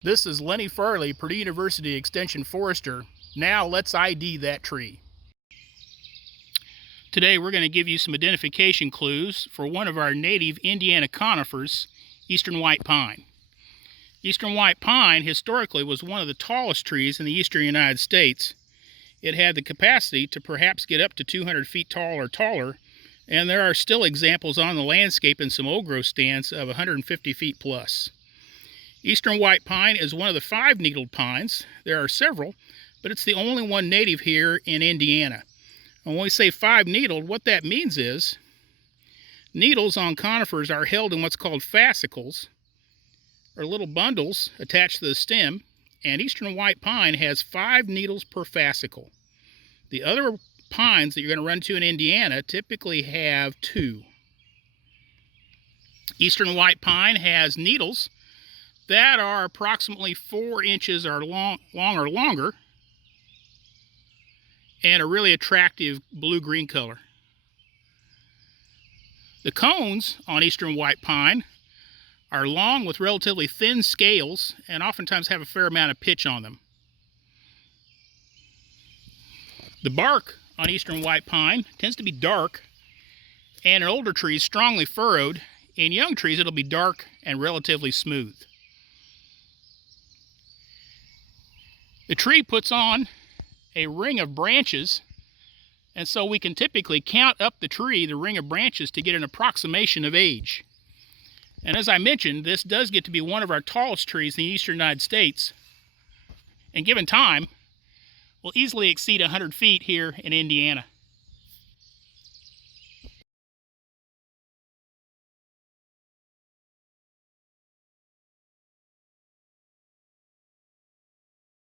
This is Lenny Farlee, Purdue University Extension Forester. Now let's ID that tree. Today we're going to give you some identification clues for one of our native Indiana conifers, eastern white pine. Eastern white pine historically was one of the tallest trees in the eastern United States. It had the capacity to perhaps get up to 200 feet tall or taller, and there are still examples on the landscape in some old growth stands of 150 feet plus. Eastern white pine is one of the 5-needled pines. There are several, but it's the only one native here in Indiana. And when we say 5-needled, what that means is needles on conifers are held in what's called fascicles, or little bundles attached to the stem, and eastern white pine has 5 needles per fascicle. The other pines that you're going to run into in Indiana typically have 2. Eastern white pine has needles that are approximately 4 inches or long or longer, and a really attractive blue-green color. The cones on eastern white pine are long with relatively thin scales and oftentimes have a fair amount of pitch on them. The bark on eastern white pine tends to be dark, and in older trees strongly furrowed. In young trees it'll be dark and relatively smooth. The tree puts on a ring of branches, and so we can typically count up the tree, the ring of branches, to get an approximation of age. And as I mentioned, this does get to be one of our tallest trees in the eastern United States, and given time, will easily exceed 100 feet here in Indiana.